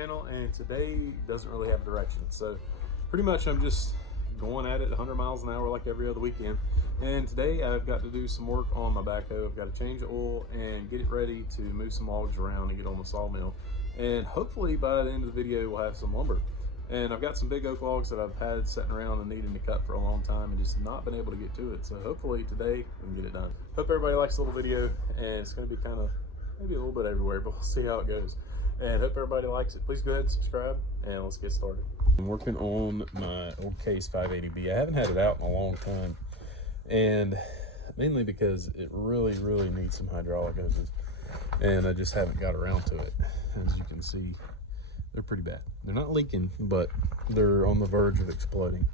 channel, and today doesn't really have direction. So pretty much I'm just going at it 100 miles an hour like every other weekend. And today I've got to do some work on my backhoe. I've got to change the oil and get it ready to move some logs around and get on the sawmill. And hopefully by the end of the video we'll have some lumber. And I've got some big oak logs that I've had sitting around and needing to cut for a long time and just not been able to get to it. So hopefully today we can get it done. Hope everybody likes the little video, and it's going to be kind of maybe a little bit everywhere, but we'll see how it goes. And hope everybody likes it. Please go ahead and subscribe, and let's get started. I'm working on my old Case 580B. I haven't had it out in a long time, and mainly because it really needs some hydraulic hoses, and I just haven't got around to it. As you can see, they're pretty bad. They're not leaking, but they're on the verge of exploding,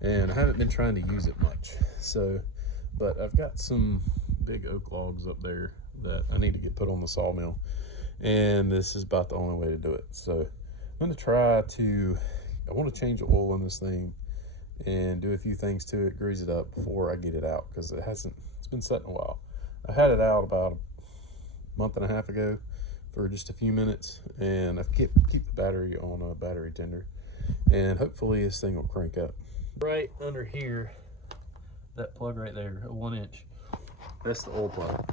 and I haven't been trying to use it much. So, but I've got some big oak logs up there that I need to get put on the sawmill, and this is about the only way to do it. So I'm going to try to, I want to change the oil in this thing and do a few things to it, grease it up before I get it out, because it's been sitting a while. I had it out about a month and a half ago for just a few minutes, and I've keep the battery on a battery tender, and hopefully this thing will crank up. Right under here, that plug right there, a 1 inch, that's the oil plug.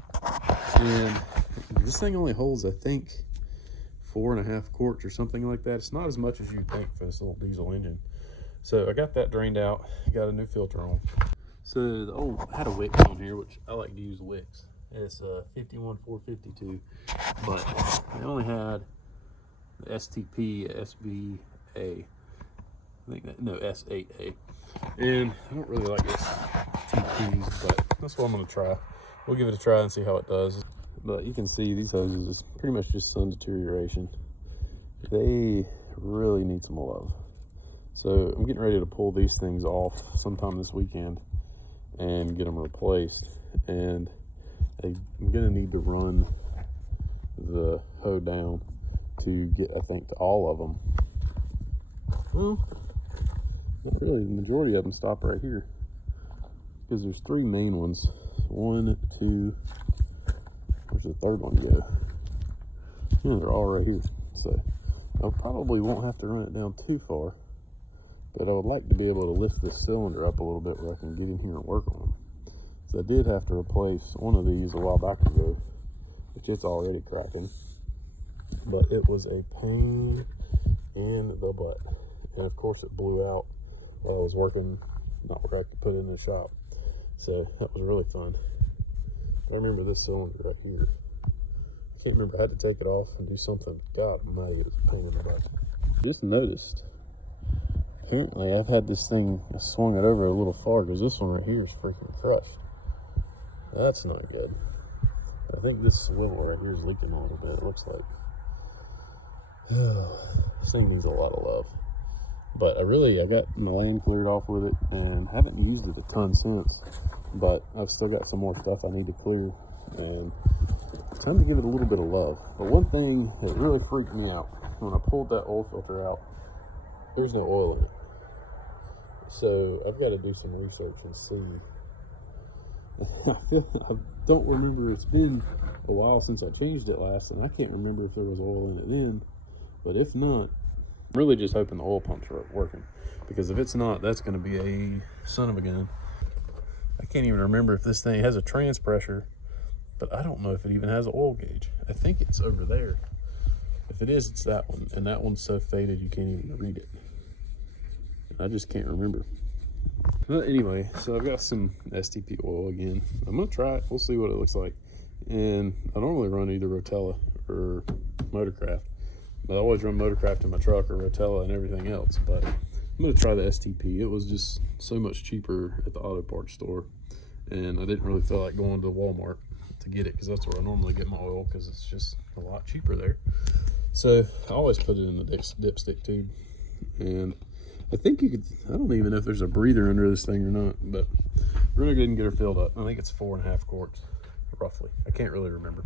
And this thing only holds, I think, 4.5 quarts or something like that. It's not as much as you'd think for this little diesel engine. So I got that drained out, got a new filter on. So the old, I had a Wix on here, which I like to use Wix. It's 51452, but I only had the STP, SBA, I think that, no, S8A. And I don't really like STPs, but that's what I'm gonna try. We'll give it a try and see how it does. But you can see these hoses is pretty much just sun deterioration. They really need some love. So I'm getting ready to pull these things off sometime this weekend and get them replaced. And I'm gonna need to run the hoe down to get, I think, to all of them. Well, not really. The majority of them stop right here, because there's 3 main ones. 1, 2, where's the third one go? Yeah, they're all right here. So I probably won't have to run it down too far, but I would like to be able to lift this cylinder up a little bit where I can get in here and work on them. So I did have to replace one of these a while back ago, which it's already cracking, but it was a pain in the butt. And of course it blew out while I was working, not where I could put it in the shop. So that was really fun. I remember this cylinder right here. I can't remember, I had to take it off and do something. God almighty, it was a pain in the butt. Just noticed, apparently I've had this thing, I swung it over a little far, because this one right here is freaking crushed. That's not good. I think this swivel right here is leaking a little bit, it looks like. This thing needs a lot of love. But I got my land cleared off with it, and haven't used it a ton since. But I've still got some more stuff I need to clear, and it's time to give it a little bit of love. But one thing that really freaked me out, when I pulled that oil filter out, there's no oil in it. So I've got to do some research and see. I don't remember, it's been a while since I changed it last, and I can't remember if there was oil in it then. But if not, I'm really just hoping the oil pumps are working, because if it's not, that's going to be a son of a gun. I can't even remember if this thing has a trans pressure, but I don't know if it even has an oil gauge. I think it's over there. If it is, it's that one, and that one's so faded you can't even read it. I just can't remember. But anyway, so I've got some STP oil again. I'm gonna try it, we'll see what it looks like. And I normally run either Rotella or Motorcraft. I always run Motorcraft in my truck, or Rotella and everything else, but I'm gonna try the STP. It was just so much cheaper at the auto parts store, and I didn't really feel like going to Walmart to get it, because that's where I normally get my oil, because it's just a lot cheaper there. So I always put it in the dipstick tube, and I think you could, I don't even know if there's a breather under this thing or not, but we're gonna go ahead and get her filled up. I think it's 4.5 quarts, roughly. I can't really remember.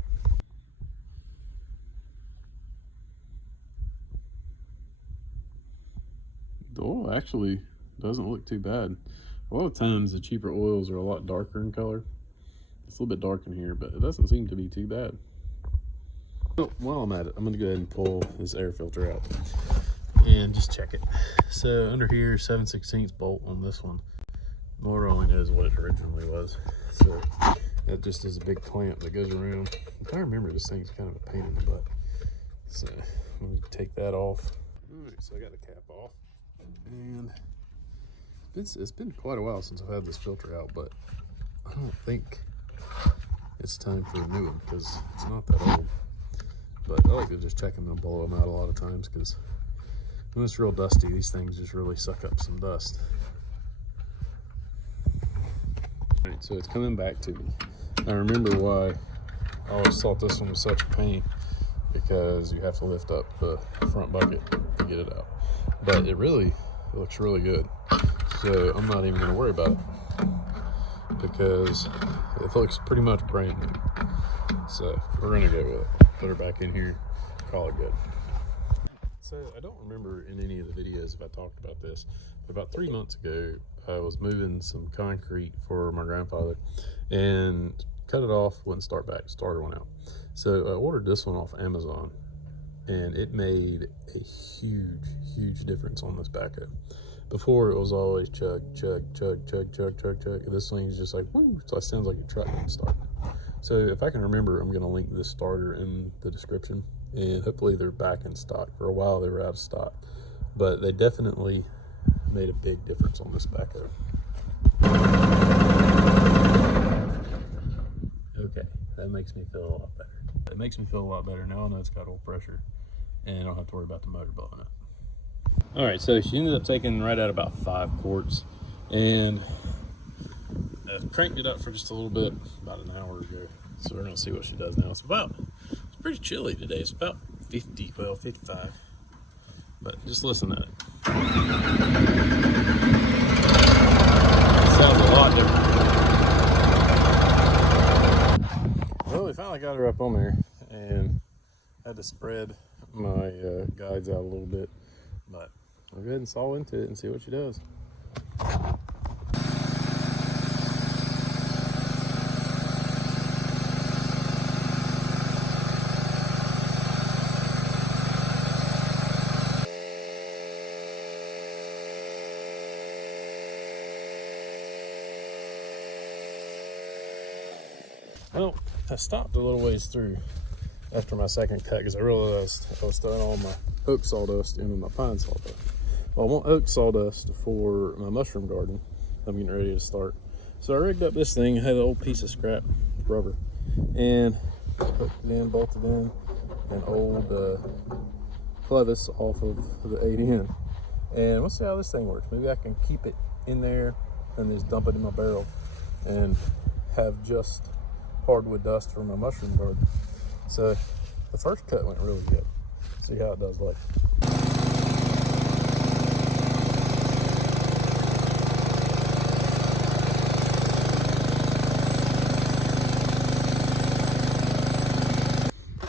The oil actually doesn't look too bad. A lot of times the cheaper oils are a lot darker in color. It's a little bit dark in here, but it doesn't seem to be too bad. So while I'm at it, I'm gonna go ahead and pull this air filter out and just check it. So under here, 7/16 bolt on this one. Lord only knows what it originally was. So that just is a big clamp that goes around. If I remember, this thing's kind of a pain in the butt. So I'm gonna take that off. All right, so I got the cap off, and it's been quite a while since I've had this filter out, but I don't think it's time for a new one because it's not that old. But I like to just check them and blow them out a lot of times because when it's real dusty, these things just really suck up some dust. All right, so it's coming back to me. I remember why I always thought this one was such a pain, because you have to lift up the front bucket to get it out. But it looks really good. So I'm not even gonna worry about it because it looks pretty much brand new. So we're gonna go with it. Put her back in here, call it good. So I don't remember in any of the videos if I talked about this, but about 3 months ago, I was moving some concrete for my grandfather and cut it off, wouldn't start back, starter went out. So I ordered this one off Amazon, and it made a huge difference on this backhoe. Before it was always chug, chug, chug, chug, chug, chug, chug. This thing's just like, woo, so it sounds like your truck didn't start. So if I can remember, I'm gonna link this starter in the description, and hopefully they're back in stock. For a while they were out of stock, but they definitely made a big difference on this backhoe. Okay, that makes me feel a lot better. It makes me feel a lot better. Now I know it's got oil pressure, and I don't have to worry about the motor blowing up. All right, so she ended up taking right at about 5 quarts, and I cranked it up for just a little bit about an hour ago. So we're gonna see what she does now. It's pretty chilly today. It's about 50, well, 55. But just listen to it. It sounds a lot different. Well, we finally got her up on there, and had to spread my guides out a little bit. But I'll go ahead and saw into it and see what she does. Well, I stopped a little ways through after my second cut because I realized I was throwing all my oak sawdust into my pine sawdust. Well, I want oak sawdust for my mushroom garden. I'm getting ready to start. So I rigged up this thing. I had an old piece of scrap rubber and hooked it in, bolted in an old clevis off of the 8N. And we'll see how this thing works. Maybe I can keep it in there and just dump it in my barrel and have just hardwood dust for my mushroom garden. So the first cut went really good. See how it does later.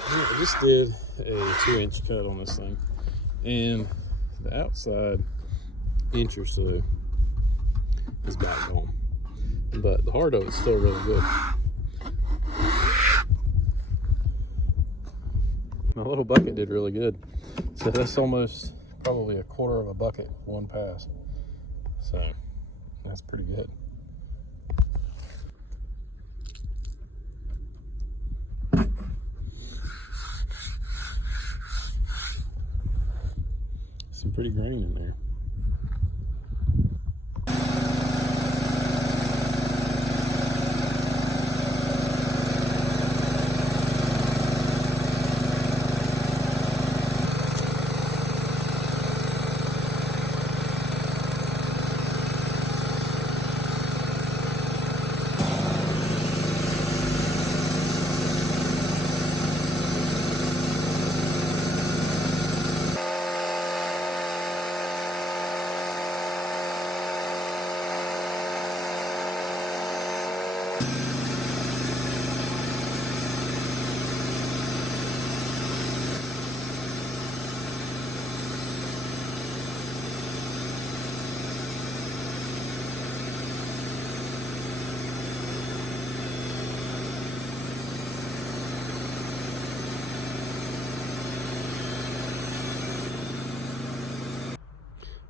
I just did a 2-inch cut on this thing, and the outside inch or so is about gone, but the heart of it's still really good. My little bucket did really good. So that's almost probably a quarter of a bucket, one pass. So that's pretty good. Some pretty grain in there.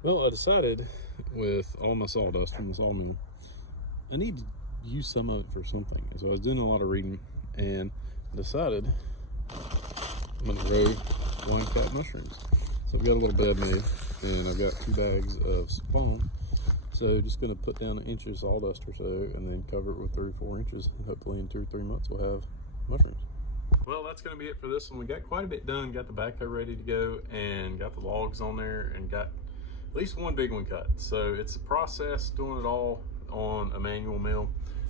Well, I decided with all my sawdust from the sawmill, I need to use some of it for something. So I was doing a lot of reading and decided I'm gonna grow blind cap mushrooms. So I've got a little bed made and I've got 2 bags of spawn. So just gonna put down 1 inch of sawdust or so and then cover it with 3 or 4 inches. And hopefully in 2 or 3 months we'll have mushrooms. Well, that's gonna be it for this one. We got quite a bit done, got the backhoe ready to go and got the logs on there and got at least 1 big one cut. So it's a process doing it all on a manual mill,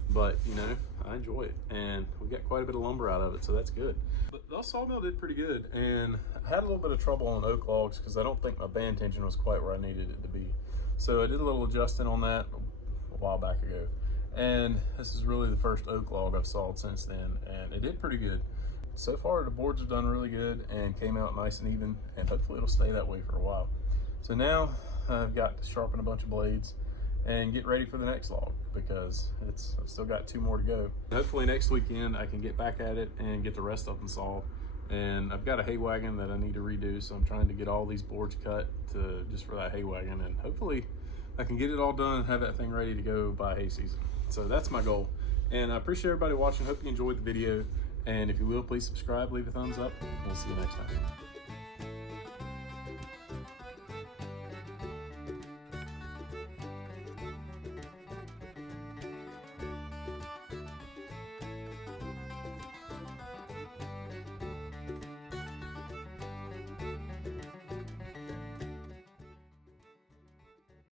but you know, I enjoy it and we got quite a bit of lumber out of it, so that's good. But the sawmill did pretty good, and I had a little bit of trouble on oak logs because I don't think my band tension was quite where I needed it to be. So I did a little adjusting on that a while back ago, and this is really the first oak log I've sawed since then, and it did pretty good. So far the boards have done really good and came out nice and even, and hopefully it'll stay that way for a while. So now I've got to sharpen a bunch of blades and get ready for the next log because I've still got 2 more to go. Hopefully next weekend I can get back at it and get the rest of them sawed. And I've got a hay wagon that I need to redo, so I'm trying to get all these boards cut just for that hay wagon, and hopefully I can get it all done and have that thing ready to go by hay season. So that's my goal. And I appreciate everybody watching. Hope you enjoyed the video. And if you will, please subscribe, leave a thumbs up. We'll see you next time.